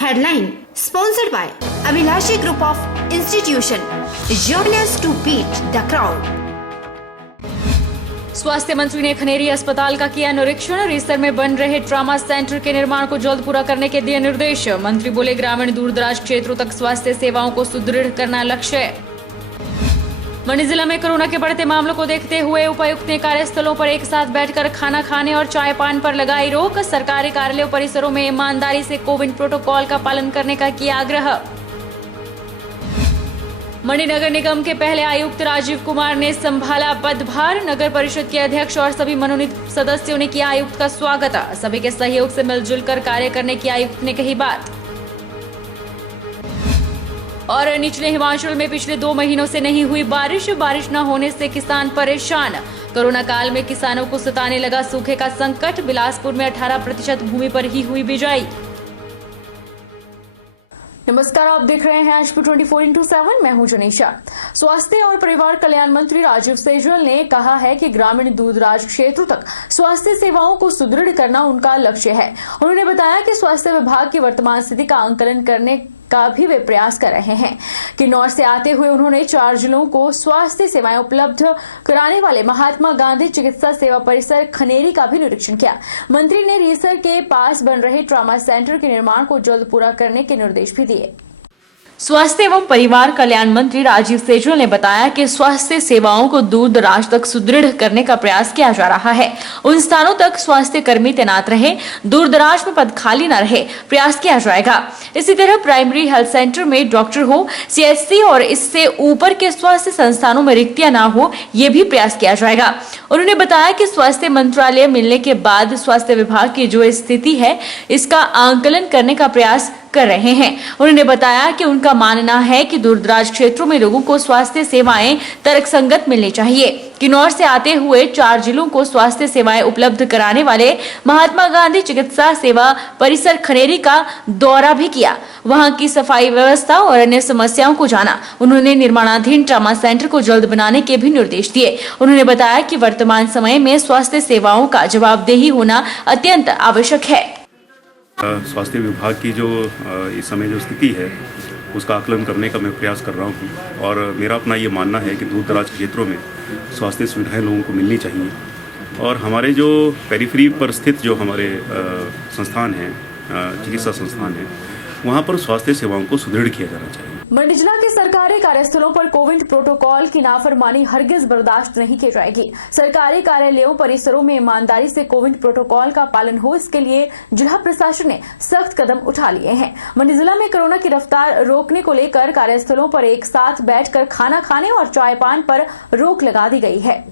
Headline sponsored by Abhilashi Group of Institution. Join us to beat the crowd. स्वास्थ्य मंत्री ने खनेरी अस्पताल का किया निरीक्षण। रिसर में बन रहे ट्रॉमा सेंटर के निर्माण को जल्द पूरा करने के दिए निर्देश। मंत्री बोले, ग्रामीण दूरदराज क्षेत्रों तक स्वास्थ्य सेवाओं को सुदृढ़ करना लक्ष्य है। मंडी जिला में कोरोना के बढ़ते मामलों को देखते हुए उपायुक्त ने कार्यस्थलों पर एक साथ बैठकर खाना खाने और चाय पान पर लगाई रोक। सरकारी कार्यालयों परिसरों में ईमानदारी से कोविड प्रोटोकॉल का पालन करने का किया आग्रह। मंडी नगर निगम के पहले आयुक्त राजीव कुमार ने संभाला पदभार। नगर परिषद के अध्यक्ष और सभी मनोनीत सदस्यों ने किया आयुक्त का स्वागत। सभी के सहयोग से मिलजुल कर कार्य करने की आयुक्त ने कही बात। और निचले हिमाचल में पिछले 2 महीनों से नहीं हुई बारिश न होने से किसान परेशान। कोरोना काल में किसानों को सताने लगा सूखे का संकट। बिलासपुर में 18% भूमि पर ही हुई बिजाई। नमस्कार, आप देख रहे हैं आज 24x7। मैं हूं जनीशा। स्वास्थ्य और परिवार कल्याण मंत्री राजीव सैजल ने कहा है कि ग्रामीण दूरदराज क्षेत्रों तक स्वास्थ्य सेवाओं को सुदृढ़ करना उनका लक्ष्य है। उन्होंने बताया कि स्वास्थ्य विभाग की वर्तमान स्थिति का आंकलन करने का भी वे प्रयास कर रहे हैं। किन्नौर से आते हुए उन्होंने 4 जिलों को स्वास्थ्य सेवाएं उपलब्ध कराने वाले महात्मा गांधी चिकित्सा सेवा परिसर खनेरी का भी निरीक्षण किया। मंत्री ने रिसर के पास बन रहे ट्रॉमा सेंटर के निर्माण को जल्द पूरा करने के निर्देश भी दिए। स्वास्थ्य एवं परिवार कल्याण मंत्री राजीव सैजल ने बताया कि स्वास्थ्य सेवाओं को दूर दराज तक सुदृढ़ करने का प्रयास किया जा रहा है। उन स्थानों तक स्वास्थ्य कर्मी तैनात रहे, दूर दराज में पद खाली न रहे, प्रयास किया जाएगा। इसी तरह प्राइमरी हेल्थ सेंटर में डॉक्टर हो, CHC और इससे ऊपर के स्वास्थ्य संस्थानों में रिक्तियां न हो, ये भी प्रयास किया जाएगा। उन्होंने बताया कि स्वास्थ्य मंत्रालय मिलने के बाद स्वास्थ्य विभाग की जो स्थिति है, इसका आंकलन करने का प्रयास कर रहे हैं। उन्होंने बताया कि उनका मानना है कि दूरदराज क्षेत्रों में लोगों को स्वास्थ्य सेवाएं तर्कसंगत मिलनी चाहिए। किन्नौर से आते हुए 4 जिलों को स्वास्थ्य सेवाएं उपलब्ध कराने वाले महात्मा गांधी चिकित्सा सेवा परिसर खनेरी का दौरा भी किया। वहां की सफाई व्यवस्था और अन्य समस्याओं को जाना। उन्होंने निर्माणाधीन ट्रॉमा सेंटर को जल्द बनाने के भी निर्देश दिए। उन्होंने बताया कि वर्तमान समय में स्वास्थ्य सेवाओं का जवाबदेही होना अत्यंत आवश्यक है। स्वास्थ्य विभाग की जो इस समय जो स्थिति है, उसका आकलन करने का मैं प्रयास कर रहा हूँ और मेरा अपना ये मानना है कि दूर दराज क्षेत्रों में स्वास्थ्य सुविधाएं लोगों को मिलनी चाहिए और हमारे जो पेरिफेरी पर स्थित जो हमारे संस्थान हैं, चिकित्सा संस्थान हैं, वहाँ पर स्वास्थ्य सेवाओं को सुदृढ़ किया जाना चाहिए। मंडी जिला के सरकारी कार्यस्थलों पर कोविड प्रोटोकॉल की नाफरमानी हरगिज बर्दाश्त नहीं की जाएगी। सरकारी कार्यालयों परिसरों में ईमानदारी से कोविड प्रोटोकॉल का पालन हो, इसके लिए जिला प्रशासन ने सख्त कदम उठा लिए हैं। मंडी जिला में कोरोना की रफ्तार रोकने को लेकर कार्यस्थलों पर एक साथ बैठकर खाना खाने और चाय पान पर रोक लगा दी गई है।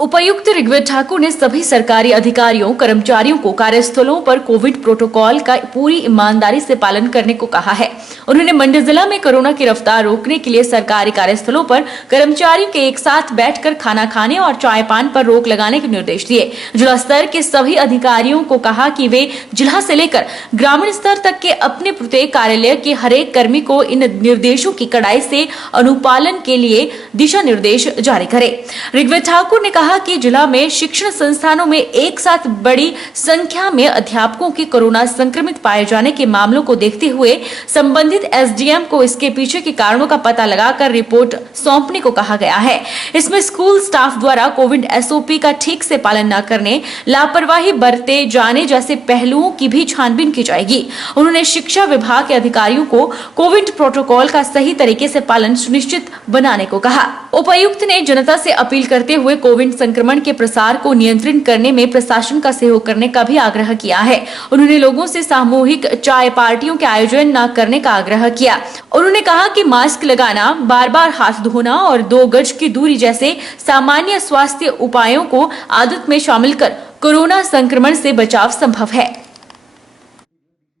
उपायुक्त ऋग्वेद ठाकुर ने सभी सरकारी अधिकारियों कर्मचारियों को कार्यस्थलों पर कोविड प्रोटोकॉल का पूरी ईमानदारी से पालन करने को कहा है। उन्होंने मंडी जिला में कोरोना की रफ्तार रोकने के लिए सरकारी कार्यस्थलों पर कर्मचारियों के एक साथ बैठकर खाना खाने और चाय पान पर रोक लगाने के निर्देश दिए। जिला स्तर के सभी अधिकारियों को कहा कि वे जिला से लेकर ग्रामीण स्तर तक के अपने प्रत्येक कार्यालय के हरेक कर्मी को इन निर्देशों की कड़ाई से अनुपालन के लिए दिशा निर्देश जारी करें। ऋग्वेद ठाकुर ने कहा कि जिला में शिक्षण संस्थानों में एक साथ बड़ी संख्या में अध्यापकों के कोरोना संक्रमित पाए जाने के मामलों को देखते हुए संबंधित SDM को इसके पीछे के कारणों का पता लगाकर रिपोर्ट सौंपने को कहा गया है। इसमें स्कूल स्टाफ द्वारा कोविड SOP का ठीक से पालन न करने, लापरवाही बरते जाने जैसे पहलुओं की भी छानबीन की जाएगी। उन्होंने शिक्षा विभाग के अधिकारियों को कोविड प्रोटोकॉल का सही तरीके से पालन सुनिश्चित बनाने को कहा। उपायुक्त ने जनता से अपील करते हुए कोविड संक्रमण के प्रसार को नियंत्रित करने में प्रशासन का सहयोग करने का भी आग्रह किया है। उन्होंने लोगों से सामूहिक चाय पार्टियों के आयोजन न करने का आग्रह किया। उन्होंने कहा कि मास्क लगाना, बार-बार हाथ धोना और 2 गज की दूरी जैसे सामान्य स्वास्थ्य उपायों को आदत में शामिल कर कोरोना संक्रमण से बचाव संभव है।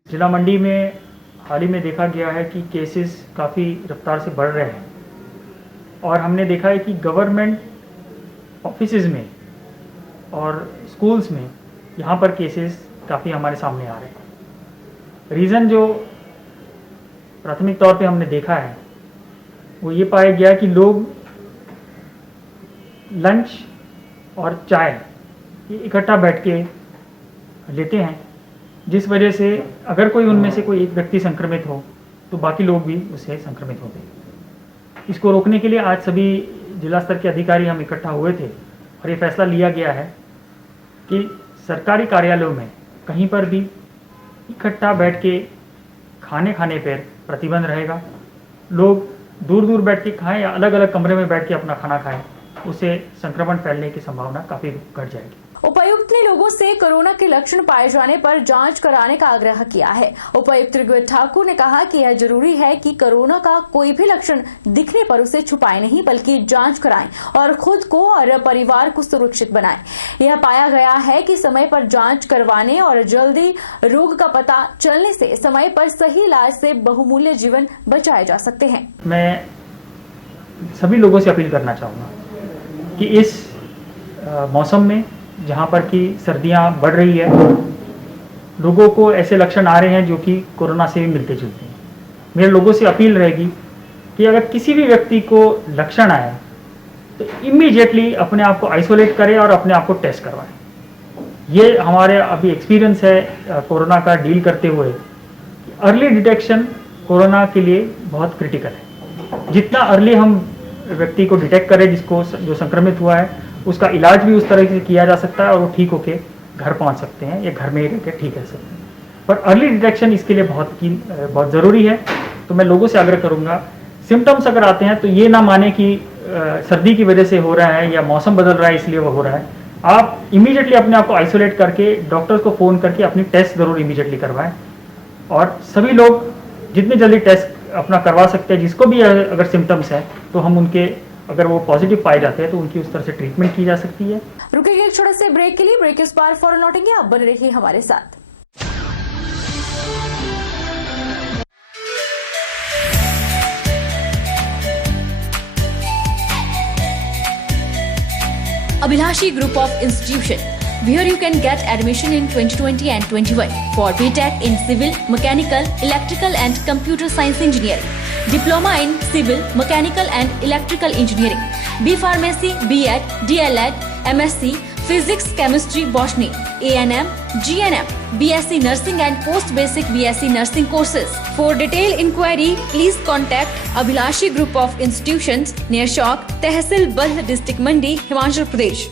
जिला मंडी में हाल ही में देखा गया है कि केसेस काफ़ी रफ्तार से बढ़ रहे हैं और हमने देखा है कि गवर्नमेंट ऑफिसेज में और स्कूल्स में यहाँ पर केसेस काफ़ी हमारे सामने आ रहे हैं। रीज़न जो प्राथमिक तौर पे हमने देखा है वो ये पाया गया कि लोग लंच और चाय ये इकट्ठा बैठ के लेते हैं जिस वजह से अगर कोई उनमें से कोई एक व्यक्ति संक्रमित हो तो बाकी लोग भी उससे संक्रमित होते हैं। इसको रोकने के लिए आज सभी जिला स्तर के अधिकारी हम इकट्ठा हुए थे और ये फैसला लिया गया है कि सरकारी कार्यालयों में कहीं पर भी इकट्ठा बैठ के खाने पर प्रतिबंध रहेगा। लोग दूर दूर बैठ के खाएं या अलग अलग कमरे में बैठ के अपना खाना खाएं, उससे संक्रमण फैलने की संभावना काफ़ी घट जाएगी। उपायुक्त ने लोगों से कोरोना के लक्षण पाए जाने पर जांच कराने का आग्रह किया है। उपायुक्त ऋग्वेद ठाकुर ने कहा कि यह जरूरी है कि कोरोना का कोई भी लक्षण दिखने पर उसे छुपाएं नहीं, बल्कि जांच कराएं और खुद को और परिवार को सुरक्षित बनाएं। यह पाया गया है कि समय पर जांच करवाने और जल्दी रोग का पता चलने से समय पर सही इलाज से बहुमूल्य जीवन बचाए जा सकते हैं। मैं सभी लोगों से अपील करना चाहूँगा कि इस मौसम में जहाँ पर कि सर्दियाँ बढ़ रही है, लोगों को ऐसे लक्षण आ रहे हैं जो कि कोरोना से भी मिलते जुलते हैं। मेरे लोगों से अपील रहेगी कि अगर किसी भी व्यक्ति को लक्षण आए तो इमीडिएटली अपने आप को आइसोलेट करें और अपने आप को टेस्ट करवाएं। ये हमारे अभी एक्सपीरियंस है कोरोना का डील करते हुए। अर्ली डिटेक्शन कोरोना के लिए बहुत क्रिटिकल है। जितना अर्ली हम व्यक्ति को डिटेक्ट करें जिसको जो संक्रमित हुआ है, उसका इलाज भी उस तरह से किया जा सकता है और वो ठीक होके घर पहुंच सकते हैं या घर में ही रहकर ठीक रह सकते हैं। पर अर्ली डिटेक्शन इसके लिए बहुत ज़रूरी है। तो मैं लोगों से आग्रह करूंगा, सिम्टम्स अगर आते हैं तो ये ना माने कि सर्दी की वजह से हो रहा है या मौसम बदल रहा है इसलिए वो हो रहा है। आप इमीडिएटली अपने आप को आइसोलेट करके डॉक्टर्स को फ़ोन करके अपनी टेस्ट ज़रूर इमीडिएटली करवाएं। और सभी लोग जितने जल्दी टेस्ट अपना करवा सकते हैं, जिसको भी अगर सिम्टम्स है तो हम उनके अगर वो पॉजिटिव पाए जाते हैं तो उनकी उस तरह से ट्रीटमेंट की जा सकती है। रुकेंगे एक छोटे से ब्रेक के लिए। ब्रेक के पार फौरन लौटेंगे, आप बने रहिए हमारे साथ। Abhilashi Group of Institution. Here you can get admission in 2020 and 21 for BTech in Civil, Mechanical, Electrical and Computer Science Engineering, Diploma in Civil, Mechanical and Electrical Engineering, B Pharmacy, B.Ed, D.L.Ed, MSc, Physics, Chemistry, Botany, A&M, GNM, BSc Nursing and Post Basic BSc Nursing courses. For detailed inquiry, please contact Abhilashi Group of Institutions near Chowk, Tehsil Badh, District Mandi, Himachal Pradesh.